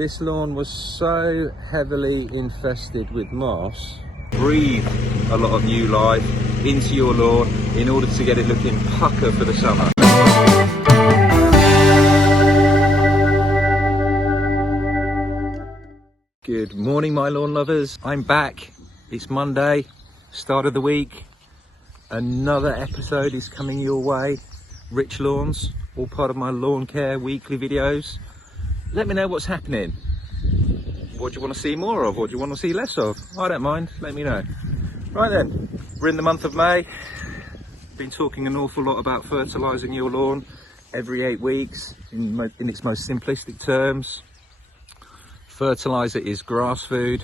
This lawn was so heavily infested with moss. Breathe a lot of new life into your lawn in order to get it looking pucker for the summer. Good morning, my lawn lovers. I'm back. It's Monday, start of the week. Another episode is coming your way. Rich Lawns, all part of my lawn care weekly videos. Let me know what's happening. What do you want to see more of? What do you want to see less of? I don't mind, let me know. Right then, we're in the month of May. Been talking an awful lot about fertilising your lawn every 8 weeks in its most simplistic terms. Fertiliser is grass food.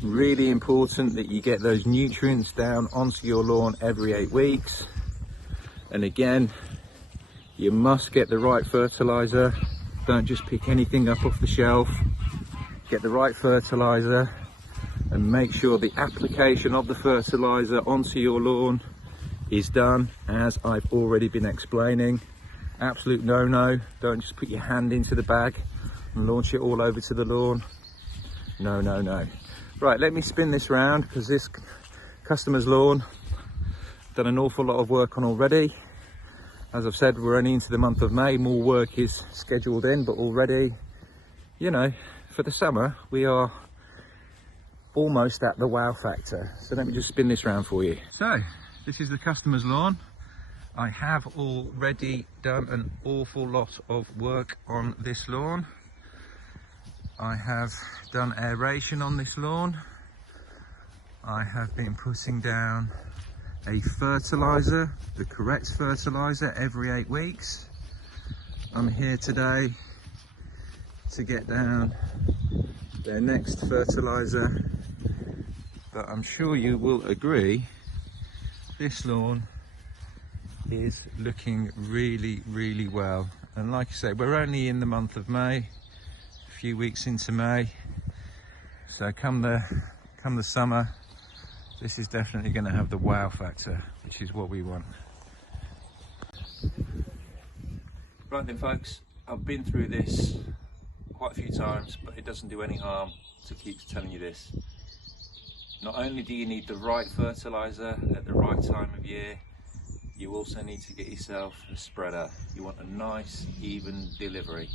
Really important that you get those nutrients down onto your lawn every 8 weeks. And again, you must get the right fertiliser. Don't just pick anything up off the shelf. Get the right fertiliser and make sure the application of the fertiliser onto your lawn is done as I've already been explaining. Absolute no-no. Don't just put your hand into the bag and launch it all over to the lawn. No, no, no. Right, let me spin this round because this customer's lawn I've done an awful lot of work on already. As I've said, we're only into the month of May. More work is scheduled in, but already, you know, for the summer, we are almost at the wow factor. So let me just spin this round for you. So this is the customer's lawn. I have already done an awful lot of work on this lawn. I have done aeration on this lawn. I have been putting down a fertiliser, the correct fertiliser, every 8 weeks. I'm here today to get down their next fertiliser, but I'm sure you will agree this lawn is looking really, really well. And like I say, we're only in the month of May, a few weeks into May, so come the summer, this is definitely going to have the wow factor, which is what we want. Right then folks, I've been through this quite a few times, but it doesn't do any harm to keep telling you this. Not only do you need the right fertiliser at the right time of year, you also need to get yourself a spreader. You want a nice, even delivery.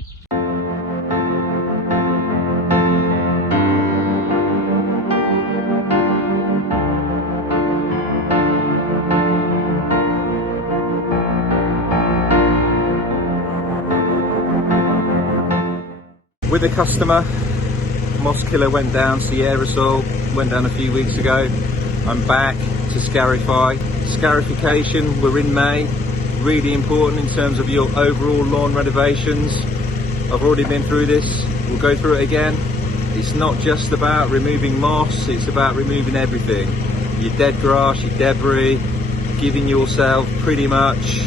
With a customer, moss killer went down, Sierra Sol went down a few weeks ago. I'm back to scarify. Scarification, we're in May, really important in terms of your overall lawn renovations. I've already been through this, we'll go through it again. It's not just about removing moss, it's about removing everything. Your dead grass, your debris, giving yourself pretty much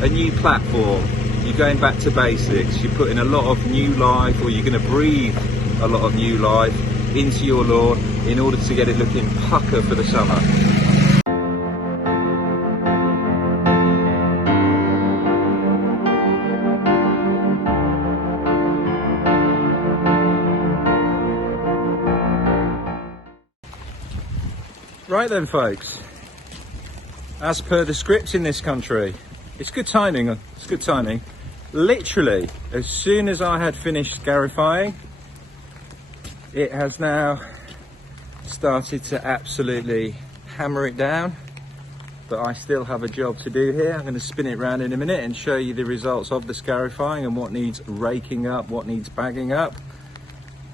a new platform. You're going back to basics, you're putting a lot of new life, or you're going to breathe a lot of new life into your lawn in order to get it looking pucker for the summer. Right then folks, as per the script in this country, it's good timing, it's good timing. Literally, as soon as I had finished scarifying, it has now started to absolutely hammer it down, but I still have a job to do here. I'm going to spin it around in a minute and show you the results of the scarifying and what needs raking up, what needs bagging up.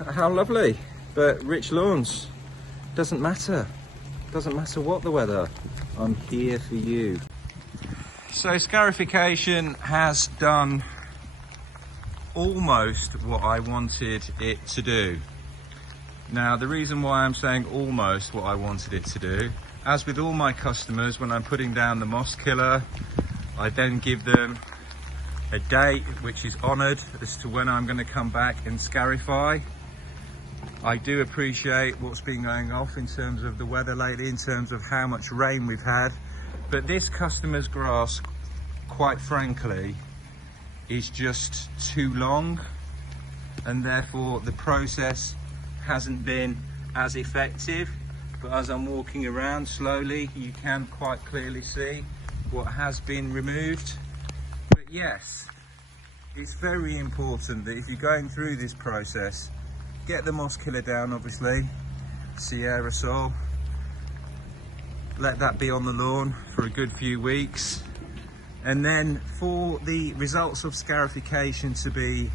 How lovely. But Rich Lawns, doesn't matter what the weather, I'm here for you. So scarification has done almost what I wanted it to do. Now the reason why I'm saying almost what I wanted it to do, as with all my customers, when I'm putting down the moss killer, I then give them a date which is honoured as to when I'm going to come back and scarify. I do appreciate what's been going off in terms of the weather lately, in terms of how much rain we've had, but this customer's grass, quite frankly, is just too long. and therefore the process hasn't been as effective. But as I'm walking around slowly, you can quite clearly see what has been removed. But yes, it's very important that if you're going through this process, get the moss killer down, obviously, Sierra Sol. Let that be on the lawn for a good few weeks. And then for the results of scarification to be,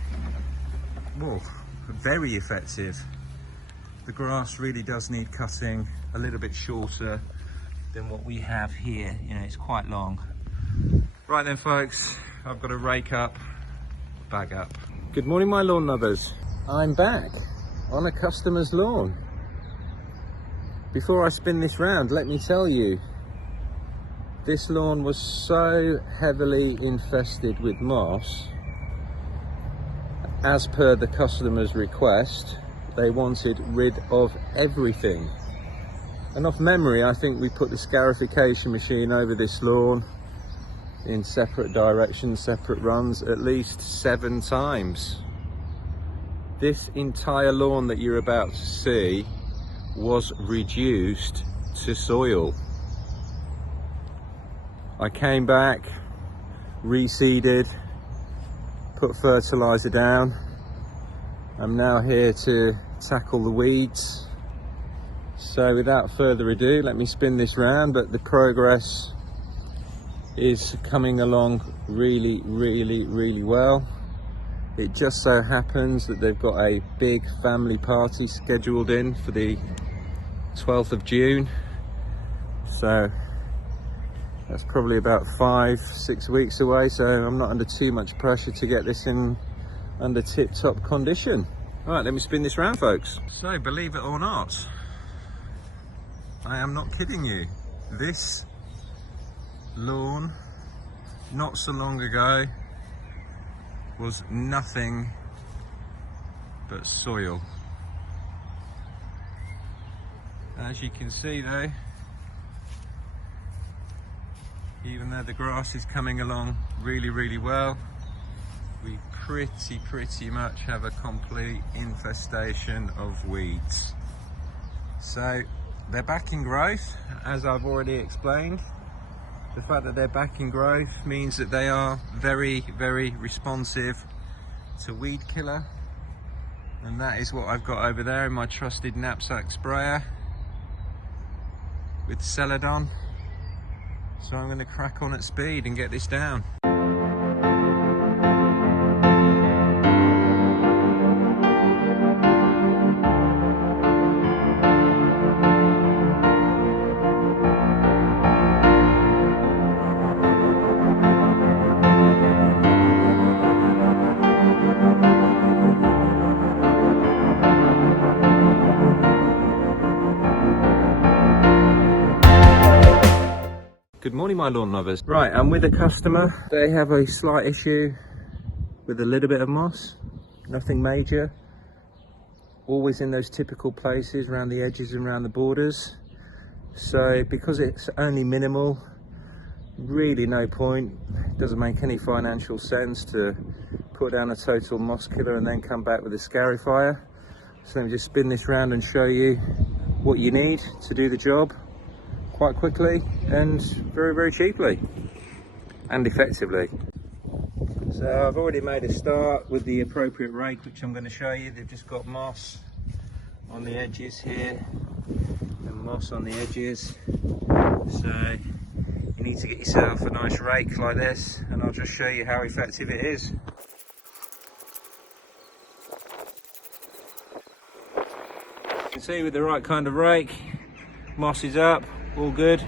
well, very effective, the grass really does need cutting a little bit shorter than what we have here. You know, it's quite long. Right then folks, I've got to rake up, bag up. Good morning my lawn lovers. I'm back on a customer's lawn. Before I spin this round, let me tell you, this lawn was so heavily infested with moss. As per the customer's request, they wanted rid of everything. And off memory, I think we put the scarification machine over this lawn in separate directions, separate runs, at least 7 times. This entire lawn that you're about to see was reduced to soil. I came back, reseeded, put fertilizer down. I'm now here to tackle the weeds. So without further ado, let me spin this round, but the progress is coming along really, really, really well. It just so happens that they've got a big family party scheduled in for the 12th of June. So that's probably about 5-6 weeks away, so I'm not under too much pressure to get this in under tip-top condition. All right, let me spin this round, folks. So, believe it or not, I am not kidding you. This lawn, not so long ago, was nothing but soil. As you can see though, even though the grass is coming along really, really well, we pretty much have a complete infestation of weeds. So they're back in growth, as I've already explained. The fact that they're back in growth means that they are very, very responsive to weed killer. And that is what I've got over there in my trusted knapsack sprayer with Celadon. So I'm going to crack on at speed and get this down. Good morning my lawn lovers. Right, I'm with a customer. They have a slight issue with a little bit of moss, nothing major. Always in those typical places around the edges and around the borders. So because it's only minimal, really no point, doesn't make any financial sense to put down a total moss killer and then come back with a scarifier. So let me just spin this round and show you what you need to do the job quite quickly and very, very cheaply and effectively. So I've already made a start with the appropriate rake, which I'm going to show you. They've just got moss on the edges here and moss on the edges. So you need to get yourself a nice rake like this, and I'll just show you how effective it is. You can see with the right kind of rake, moss is up, all good.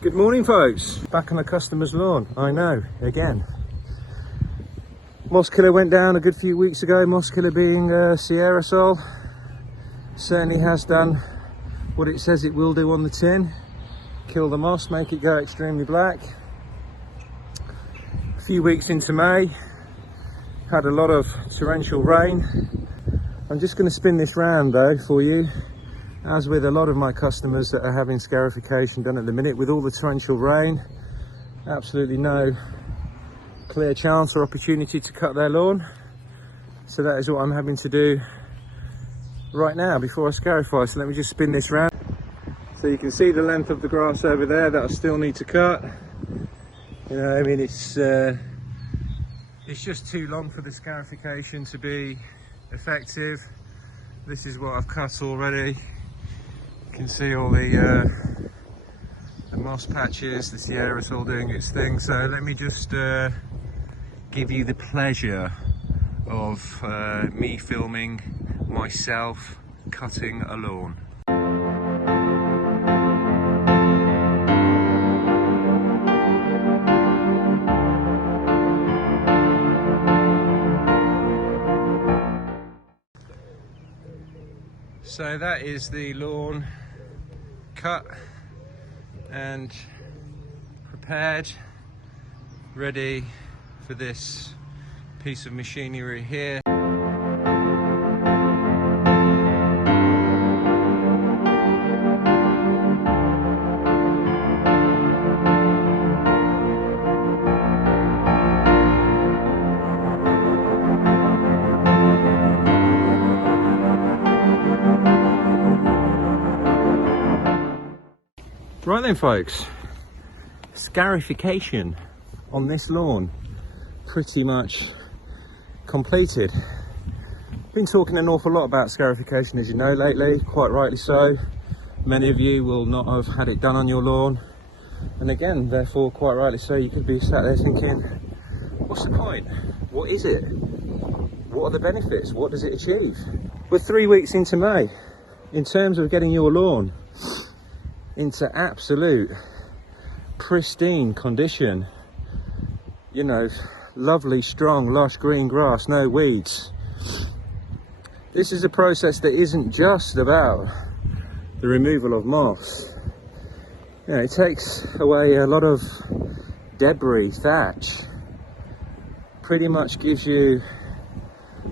Good morning folks, back on the customer's lawn. I know, again. Moss killer went down a good few weeks ago, moss killer being Sierra Sol. Certainly has done what it says it will do on the tin. Kill the moss, make it go extremely black. A few weeks into May, had a lot of torrential rain. I'm just going to spin this round though for you. As with a lot of my customers that are having scarification done at the minute, with all the torrential rain, absolutely no clear chance or opportunity to cut their lawn. So that is what I'm having to do right now before I scarify. So let me just spin this round. So you can see the length of the grass over there that I still need to cut. You know, I mean, it's just too long for the scarification to be effective. This is what I've cut already. You can see all the moss patches, the aerosol doing its thing. So let me just give you the pleasure of me filming myself cutting a lawn. So that is the lawn cut and prepared, ready for this piece of machinery here. Right then folks, scarification on this lawn pretty much completed. Been talking an awful lot about scarification, as you know, lately, quite rightly so. Many of you will not have had it done on your lawn, and again, therefore, quite rightly so, you could be sat there thinking, what's the point? What is it? What are the benefits? What does it achieve? We're 3 weeks into May. In terms of getting your lawn into absolute pristine condition, you know, lovely, strong, lush green grass, no weeds. This is a process that isn't just about the removal of moss. You know, it takes away a lot of debris, thatch, pretty much gives you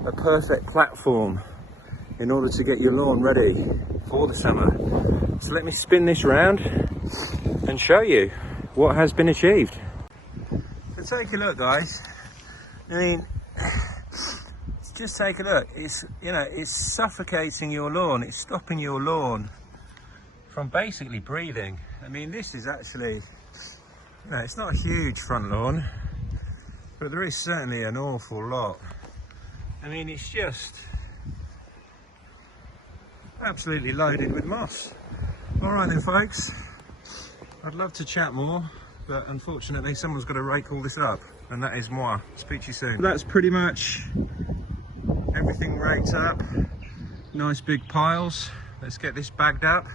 a perfect platform in order to get your lawn ready for the summer. So let me spin this round and show you what has been achieved. So take a look, guys. I mean, just take a look. It's, you know, it's suffocating your lawn. It's stopping your lawn from basically breathing. I mean, this is actually, you know, it's not a huge front lawn, but there is certainly an awful lot. I mean, it's just absolutely loaded with moss. All right then folks, I'd love to chat more, but unfortunately someone's got to rake all this up, and that is moi. Speak to you soon. That's pretty much everything raked up. Nice big piles. Let's get this bagged up.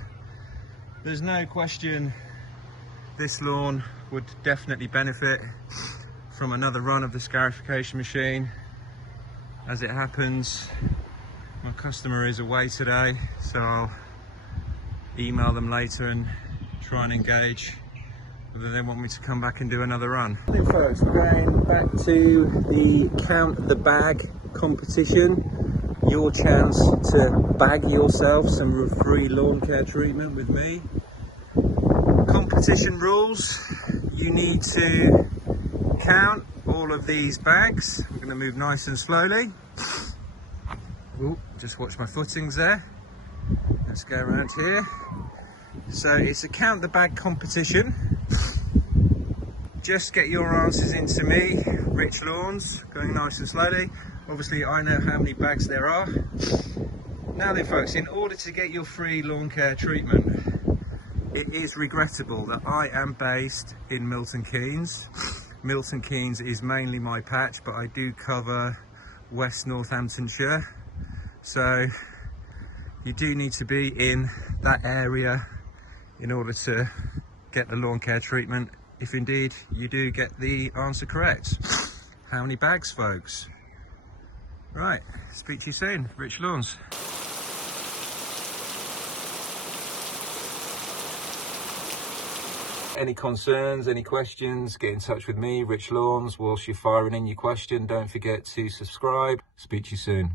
There's no question this lawn would definitely benefit from another run of the scarification machine. As it happens, my customer is away today, so I'll email them later and try and engage whether they want me to come back and do another run. I think folks, we're going back to the Count the Bag competition. Your chance to bag yourself some free lawn care treatment with me. Competition rules: you need to count all of these bags. We're going to move nice and slowly. Ooh, just watch my footings there. Let's go around here. So it's a count the bag competition. Just get your answers into me, Rich Lawns, going nice and slowly. Obviously I know how many bags there are. Now then folks, in order to get your free lawn care treatment, it is regrettable that I am based in Milton Keynes. Milton Keynes is mainly my patch, but I do cover West Northamptonshire. So you do need to be in that area in order to get the lawn care treatment, if indeed you do get the answer correct. How many bags, folks? Right, speak to you soon. Rich Lawns. Any concerns, any questions, get in touch with me, Rich Lawns. Whilst you're firing in your question, don't forget to subscribe. Speak to you soon.